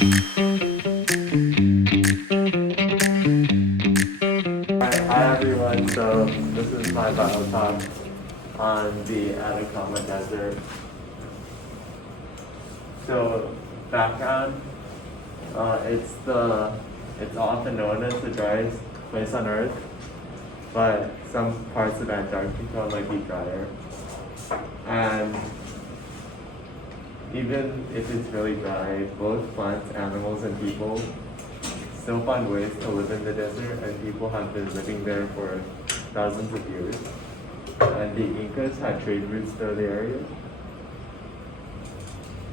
Hi everyone, so this is my BioTalk on the Atacama Desert. So background, it's often known as the driest place on Earth, but some parts of Antarctica might be drier. And even if it's really dry, both plants, animals, and people still find ways to live in the desert, and people have been living there for thousands of years. And the Incas had trade routes through the area.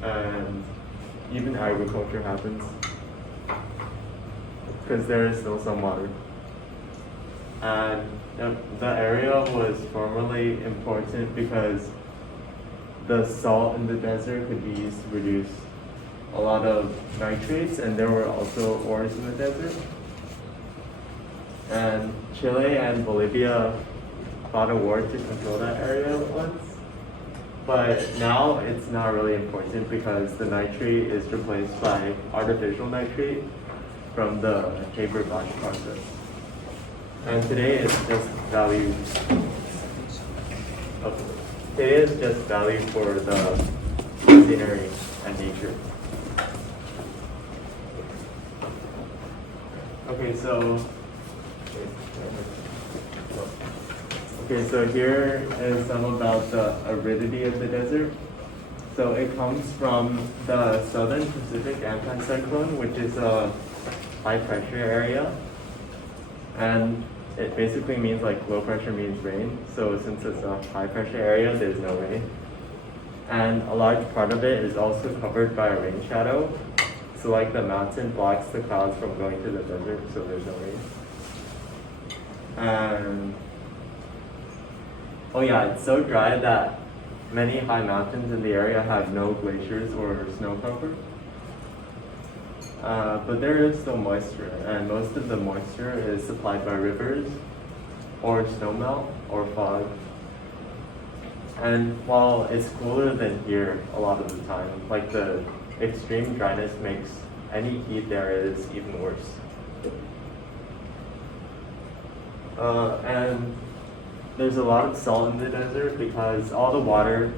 And even agriculture happens because there is still some water. And the area was formerly important because the salt in the desert could be used to produce a lot of nitrates, and there were also ores in the desert. And Chile and Bolivia fought a war to control that area once, but now it's not really important because the nitrate is replaced by artificial nitrate from the paper wash process. And today it's just valued. Today is just valued for the scenery and nature. Okay, so here is some about the aridity of the desert. So it comes from the southern Pacific anticyclone, which is a high pressure area. And it basically means like low pressure means rain. So since it's a high pressure area, there's no rain. And a large part of it is also covered by a rain shadow. So like the mountain blocks the clouds from going to the desert, so there's no rain. And oh yeah, it's so dry that many high mountains in the area have no glaciers or snow cover. But there is still moisture, and most of the moisture is supplied by rivers, or snowmelt, or fog. And while it's cooler than here a lot of the time, like the extreme dryness makes any heat there is even worse. And there's a lot of salt in the desert because all the water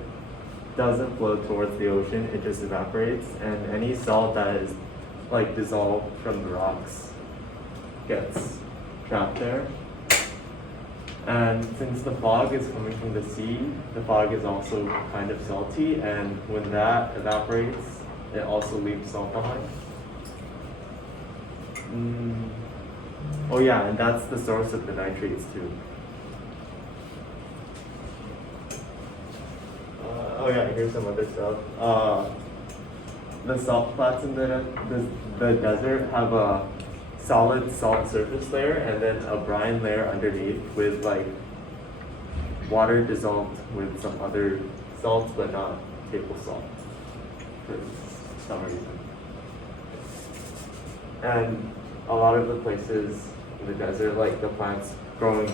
doesn't flow towards the ocean, it just evaporates, and any salt that is like dissolved from the rocks gets trapped there. And since the fog is coming from the sea, the fog is also kind of salty, and when that evaporates, it also leaves salt behind. Oh yeah, and that's the source of the nitrates too. Oh yeah, here's some other stuff. The salt flats in the desert have a solid salt surface layer and then a brine layer underneath with like water dissolved with some other salts, but not table salt for some reason. And a lot of the places in the desert, like the plants grow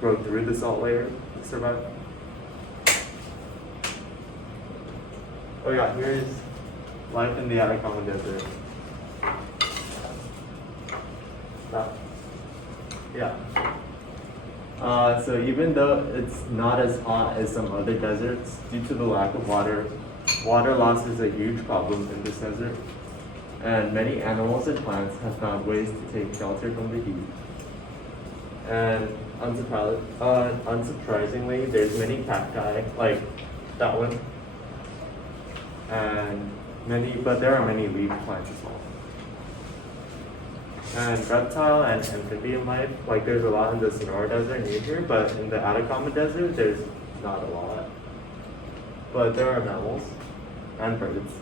through the salt layer to survive. Oh yeah, here's life in the Atacama Desert. Yeah. So even though it's not as hot as some other deserts, due to the lack of water, water loss is a huge problem in this desert. And many animals and plants have found ways to take shelter from the heat. And unsurprisingly, there's many cacti, like that one, and but there are many leaf plants as well. And reptile and amphibian life, like there's a lot in the Sonora Desert near here, but in the Atacama Desert, there's not a lot. But there are mammals and birds.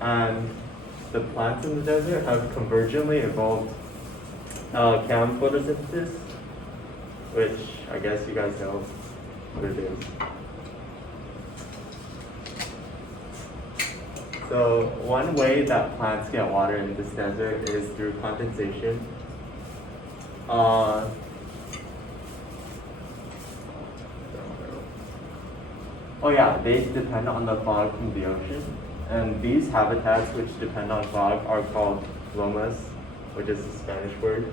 And the plants in the desert have convergently evolved chem photosynthesis, which I guess you guys know what it is. So one way that plants get water in this desert is through condensation. Oh yeah, they depend on the fog from the ocean. And these habitats, which depend on fog, are called lomas, which is a Spanish word.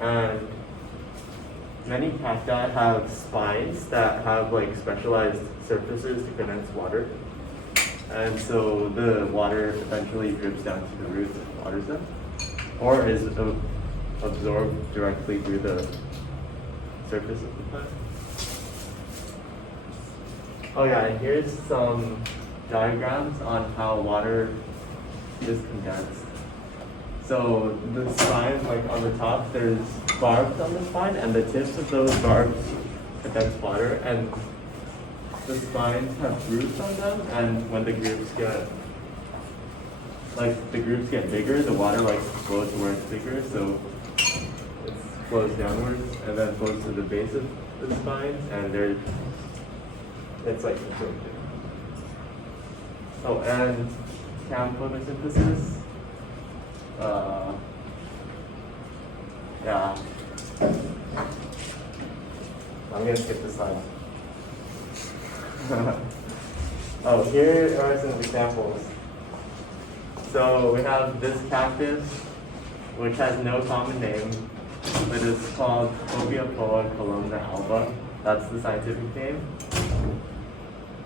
And many cacti have spines that have like specialized surfaces to condense water. And so the water eventually drips down to the roots and waters them, or is absorbed directly through the surface of the plant. Oh yeah, and here's some diagrams on how water is condensed. So the spine, like on the top, there's barbs on the spine, and the tips of those barbs condense water, and the spines have grooves on them, and when the grooves get bigger, the water likes to flow to where it's bigger, so it flows downwards and then flows to the base of the spines, and it's like absorbed. Oh, and cam photosynthesis. Yeah. I'm gonna skip this slide. Oh, here are some examples. So we have this cactus, which has no common name, but it's called Oviapoa columna alba. That's the scientific name.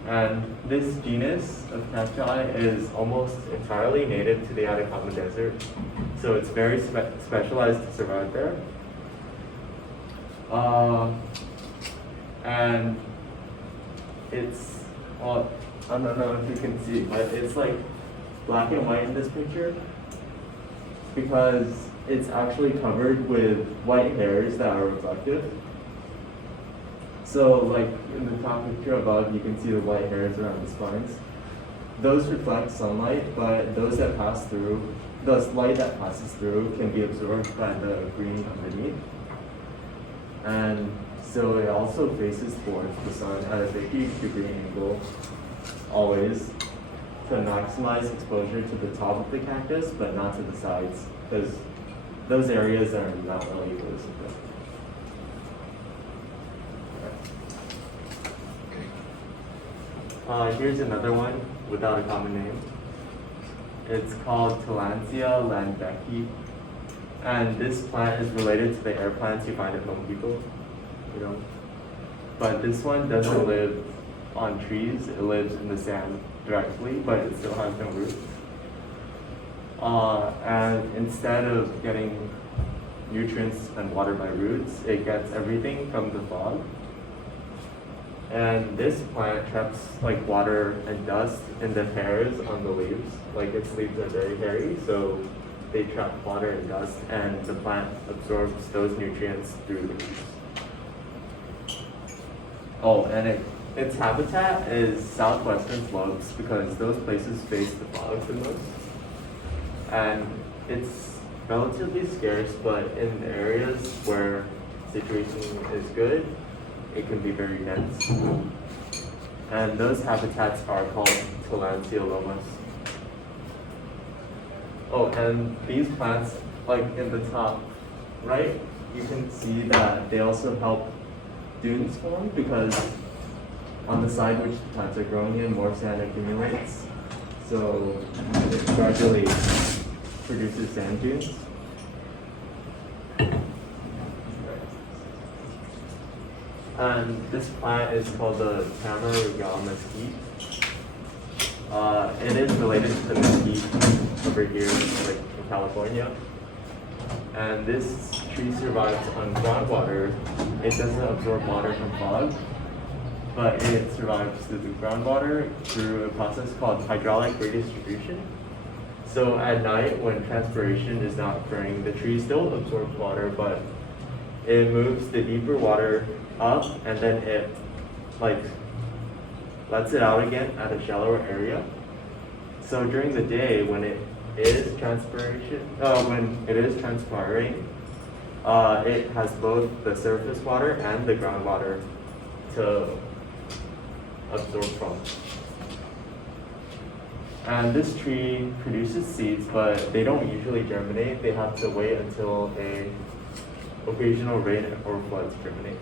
And this genus of cacti is almost entirely native to the Atacama Desert, so it's very specialized to survive there. And it's, well, I don't know if you can see, but it's like black and white in this picture because it's actually covered with white hairs that are reflective. So like in the top picture above, you can see the white hairs around the spines. Those reflect sunlight, but those that pass through, the light that passes through can be absorbed by the green underneath. And so it also faces towards the sun at a 50-degree angle, always, to maximize exposure to the top of the cactus, but not to the sides, because those areas are not really photosynthetic. Here's another one without a common name. It's called Tillandsia landbecki, and this plant is related to the air plants you find at Home Depot, But this one doesn't live on trees; it lives in the sand directly, but it still has no roots. And instead of getting nutrients and water by roots, it gets everything from the fog. And this plant traps like water and dust in the hairs on the leaves. Like its leaves are very hairy, so they trap water and dust, and the plant absorbs those nutrients through the leaves. Oh, and its habitat is southwestern slopes because those places face the fog the most. And it's relatively scarce, but in the areas where the situation is good, it can be very dense. And those habitats are called Tillandsia lomas. Oh, and these plants, like in the top right, you can see that they also help dunes form because on the side which the plants are growing in, more sand accumulates. So it gradually produces sand dunes. And this plant is called the Tamarugal mesquite. It is related to the mesquite over here, like in California. And this tree survives on groundwater. It doesn't absorb water from fog, but it survives through the groundwater through a process called hydraulic redistribution. So at night, when transpiration is not occurring, the tree still absorbs water, but it moves the deeper water up, and then it lets it out again at a shallower area. So during the day, when it is transpiring, it has both the surface water and the groundwater to absorb from. And this tree produces seeds, but they don't usually germinate. They have to wait until an occasional rain or floods germinate.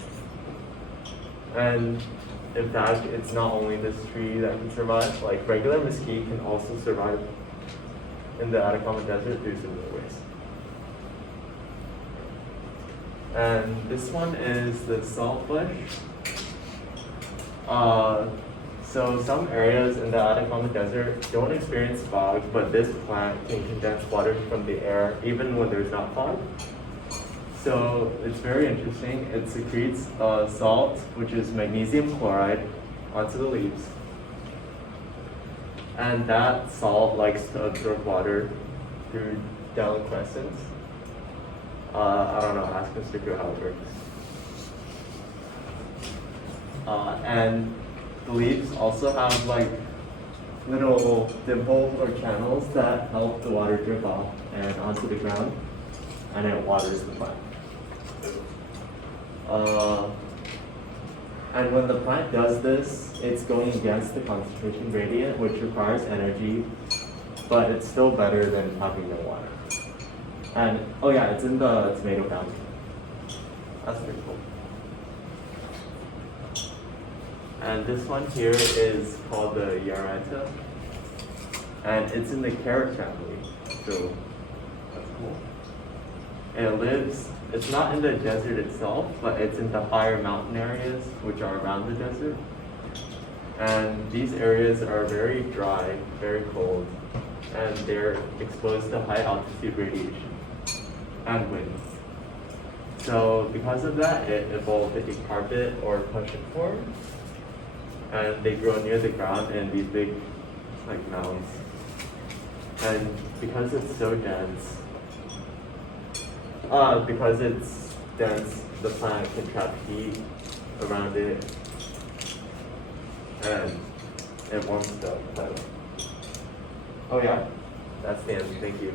And in fact, it's not only this tree that can survive, like regular mesquite can also survive in the Atacama Desert through similar ways. And this one is the saltbush. So some areas in the Atacama Desert don't experience fog, but this plant can condense water from the air even when there's not fog. So it's very interesting. It secretes salt, which is magnesium chloride, onto the leaves. And that salt likes to absorb water through deliquescence. I don't know, ask Mr. Gu how it works. And the leaves also have like little dimples or channels that help the water drip off and onto the ground, and it waters the plant. And when the plant does this, it's going against the concentration gradient, which requires energy, but it's still better than having no water. And oh yeah, it's in the tomato family. That's pretty cool. And this one here is called the Yareta, and it's in the carrot family, so that's cool. And it lives, it's not in the desert itself, but it's in the higher mountain areas which are around the desert. And these areas are very dry, very cold, and they're exposed to high altitude radiation and wind. So because of that, it evolved a carpet or cushion form, and they grow near the ground in these big like mounds. And because it's so dense, the plant can trap heat around it, and it warms the plant. Oh yeah, that's the end. Thank you.